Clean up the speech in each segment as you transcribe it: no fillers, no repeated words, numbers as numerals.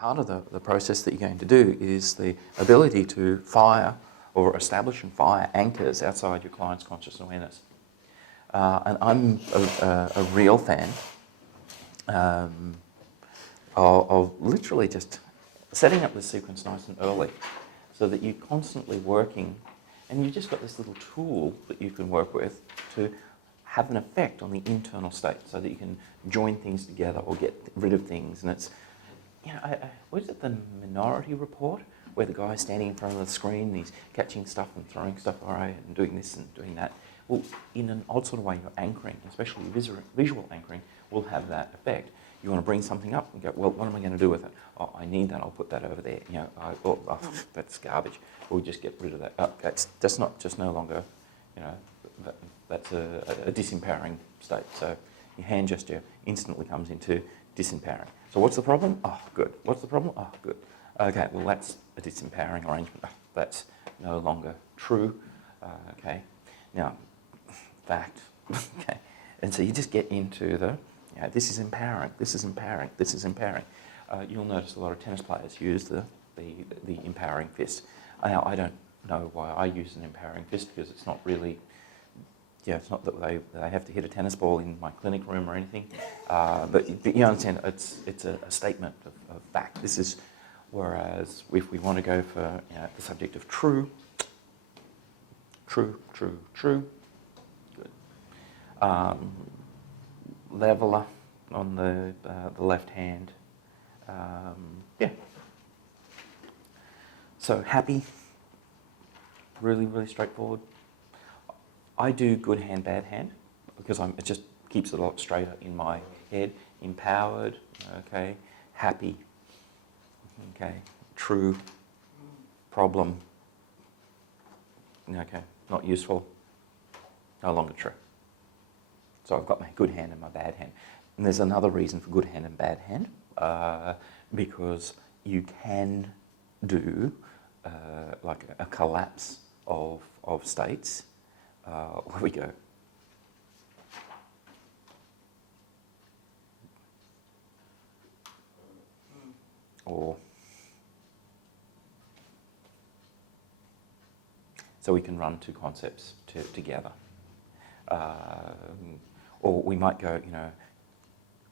part of the process that you're going to do is the ability to fire or establish and fire anchors outside your client's conscious awareness. And I'm a real fan of literally just setting up this sequence nice and early so that you're constantly working, and you've just got this little tool that you can work with to have an effect on the internal state so that you can join things together or get rid of things. And it's, what is it, the Minority Report, where the guy's standing in front of the screen and he's catching stuff and throwing stuff away and doing this and doing that. Well, in an odd sort of way, your anchoring, especially visual anchoring, will have that effect. You want to bring something up and go, well, what am I going to do with it? Oh, I need that, I'll put that over there. That's garbage. We'll just get rid of that. Oh, that's just no longer, that's a disempowering state. So your hand gesture instantly comes into disempowering. So what's the problem? Oh, good. What's the problem? Oh, good. Okay, well, that's a disempowering arrangement. Oh, that's no longer true. Okay. Now, fact. Okay. And so you just get into the, this is empowering, this is empowering, this is empowering. You'll notice a lot of tennis players use the empowering fist. Now, I don't know why I use an empowering fist, because it's not really, it's not that they have to hit a tennis ball in my clinic room or anything. But you understand, it's a statement of fact. This is, whereas if we want to go for the subject of true, good. Leveler on the left hand. So happy, really, really straightforward. I do good hand, bad hand, because it just keeps it a lot straighter in my head. Empowered, okay. Happy, okay. True, problem, okay. Not useful, no longer true. So I've got my good hand and my bad hand. And there's another reason for good hand and bad hand, because you can do like a collapse of states. Where we go. Or so we can run two concepts together. Or we might go,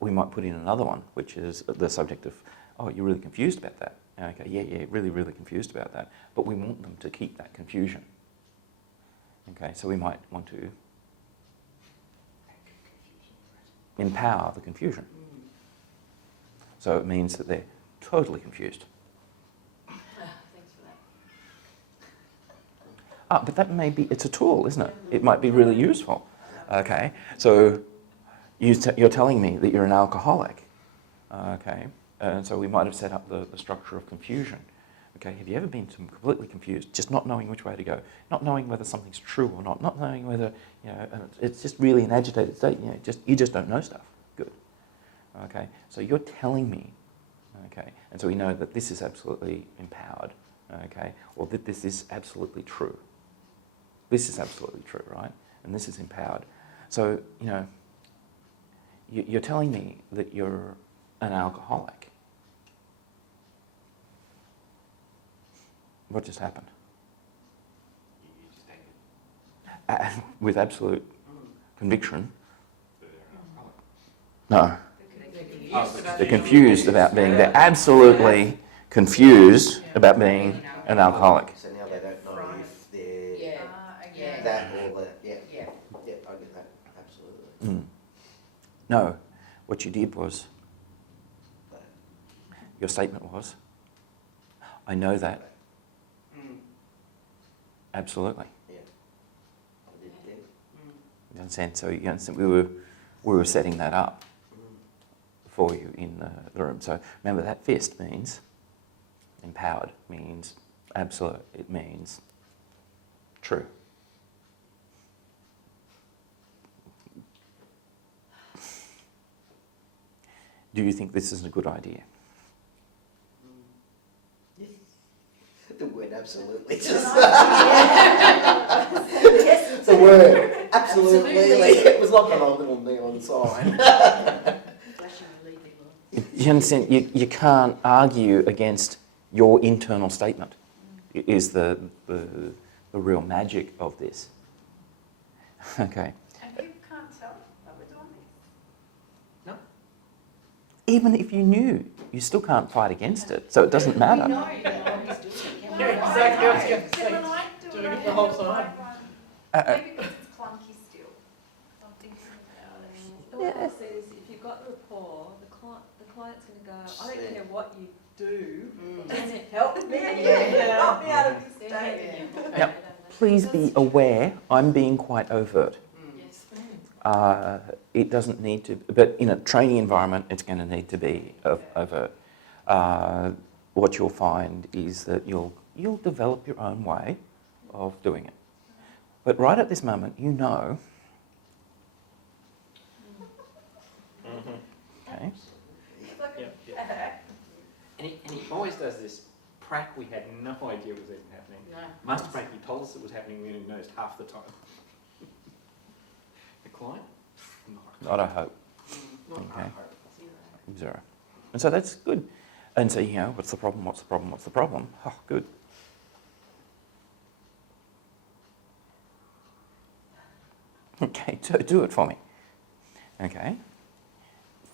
we might put in another one, which is the subject of, oh, you're really confused about that. Okay, yeah, really, really confused about that. But we want them to keep that confusion. Okay, so we might want to empower the confusion. So it means that they're totally confused. Thanks for that. But that may be, it's a tool, isn't it? It might be really useful. Okay, so you're telling me that you're an alcoholic. Okay, and so we might have set up the structure of confusion. Okay, have you ever been completely confused, just not knowing which way to go, not knowing whether something's true or not knowing whether, it's just really an agitated state, you just don't know stuff. Good. Okay, so you're telling me, okay, and so we know that this is absolutely empowered, okay, or that this is absolutely true. This is absolutely true, right? And this is empowered. So, you're telling me that you're an alcoholic. What just happened? You just take it. With absolute conviction. No. They're confused about being, they're absolutely confused about being an alcoholic. So now they don't know if they're that or that. Yeah, I get that, absolutely. No, what you did was, your statement was, I know that. Absolutely. Yeah. I did, yeah. You understand? So you understand, we were setting that up for you in the room. So remember, that fist means empowered, means absolute, it means true. Do you think this is a good idea? The word absolutely just... The word absolutely. It was like on a little neon sign. Flashing the lead people. you understand? You can't argue against your internal statement. Is the real magic of this. Okay. And you can't tell that we're doing this. No. Even if you knew, you still can't fight against it, so it doesn't matter. We know that nobody's doing it. Yeah, exactly. I was going to say, Then I do doing it it the whole time. Maybe because it's clunky still. I'm thinking about it. All I see is if you've got the rapport, the client's going to go, I don't care what you do, just help me, help me out of this state. Now, please be aware, I'm being quite overt. Yes. It doesn't need to, but in a training environment, it's going to need to be overt. What you'll find is that you'll develop your own way of doing it. But right at this moment, you know. Okay. And he always does this prac we had no idea was even happening. No. Master prac, he told us it was happening, we only noticed half the time. The client? Not a hope. Not Okay. a hope. Zero. And so that's good. And so, you know, what's the problem? What's the problem? What's the problem? Oh, good. Okay, so do it for me. Okay.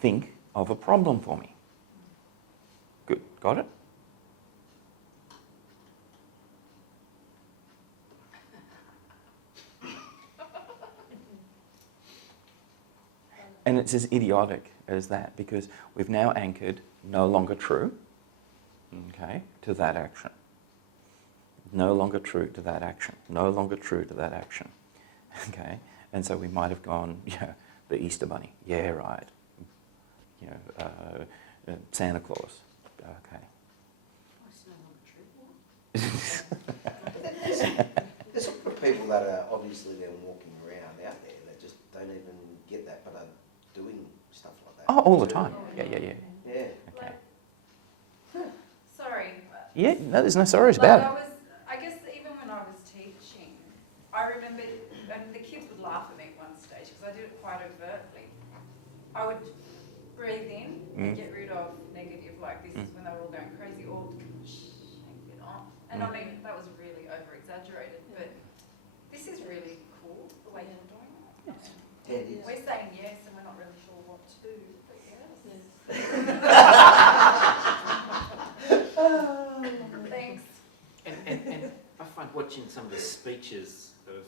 Think of a problem for me. Good. Got it? And it's as idiotic as that because we've now anchored no longer true, okay, to that action. No longer true to that action. No longer true to that action. Okay? And so we might have gone, yeah, the Easter Bunny. Yeah, right. You know, Santa Claus. Okay. There's a lot of people that are obviously then walking around out there that just don't even get that, but are doing stuff like that. Oh, all the time. Yeah. Yeah. Okay. Sorry. Yeah, no, there's no sorries about it. I guess even when I was teaching, I remember, and the kids would laugh at me at one stage because I did it quite overtly. I would breathe in and get rid of negative, like this is when they were all going crazy, or shake it off. And I mean, that was really over-exaggerated, but this is really cool, the way you're doing it. Yeah, it is. We're saying yes and we're not really sure what to do, but yes. Thanks. And I find watching some of the speeches of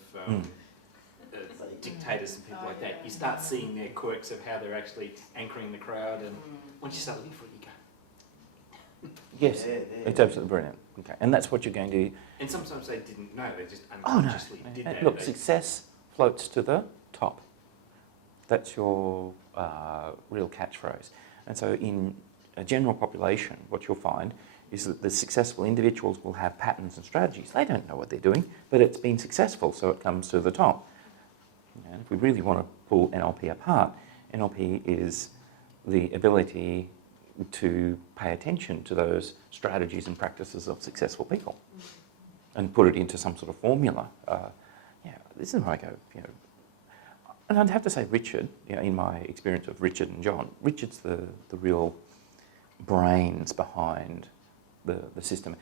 dictators and people like that, you start seeing their quirks of how they're actually anchoring the crowd, and once you start looking for it, you go. Yes, it's absolutely brilliant. Okay, and that's what you're going to. And sometimes they didn't know; they just Oh no! unconsciously did that. Look, success floats to the top. That's your real catchphrase. And so, in a general population, what you'll find is that the successful individuals will have patterns and strategies. They don't know what they're doing, but it's been successful, so it comes to the top. And if we really want to pull NLP apart, NLP is the ability to pay attention to those strategies and practices of successful people and put it into some sort of formula. This is where I go, you know. And I'd have to say Richard, you know, in my experience of Richard and John, Richard's the real brains behind the system.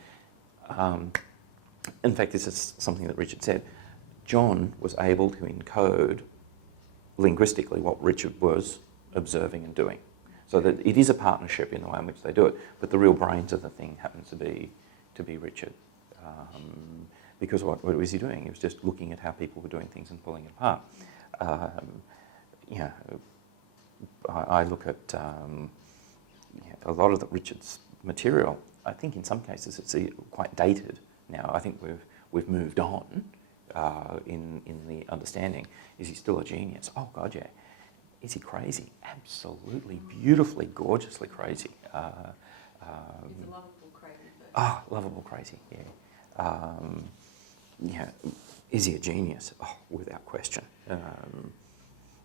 In fact, this is something that Richard said. John was able to encode linguistically what Richard was observing and doing. So that it is a partnership in the way in which they do it, but the real brains of the thing happens to be Richard. Because what was he doing? He was just looking at how people were doing things and pulling it apart. I look at a lot of Richard's material. I think in some cases it's quite dated now. I think we've moved on in the understanding. Is he still a genius? Oh God, yeah. Is he crazy? Absolutely, beautifully, gorgeously crazy. He's a lovable crazy. Lovable crazy. Yeah. Is he a genius? Oh, without question.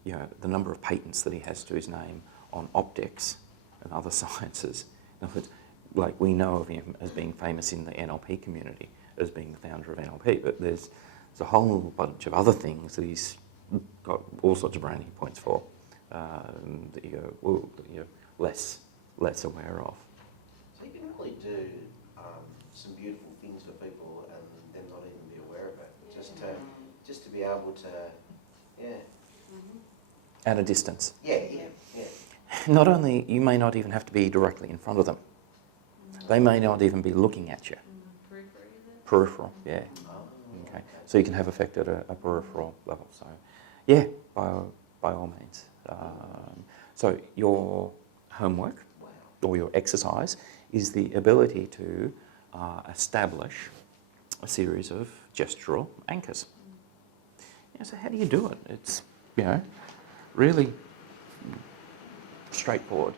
The number of patents that he has to his name on optics and other sciences. In other words, like we know of him as being famous in the NLP community, as being the founder of NLP, but there's a whole bunch of other things that he's got all sorts of branding points for. That you go, whoa, less less aware of. So you can really do some beautiful things for people and them not even be aware of it. Just to be able to, yeah. At a distance. Yeah. Not only, you may not even have to be directly in front of them. They may not even be looking at you. Peripheral, yeah. Okay. So you can have effect at a peripheral level. So, yeah, by all means. So your homework or your exercise is the ability to establish a series of gestural anchors. Yeah, so how do you do it? It's, really straightforward.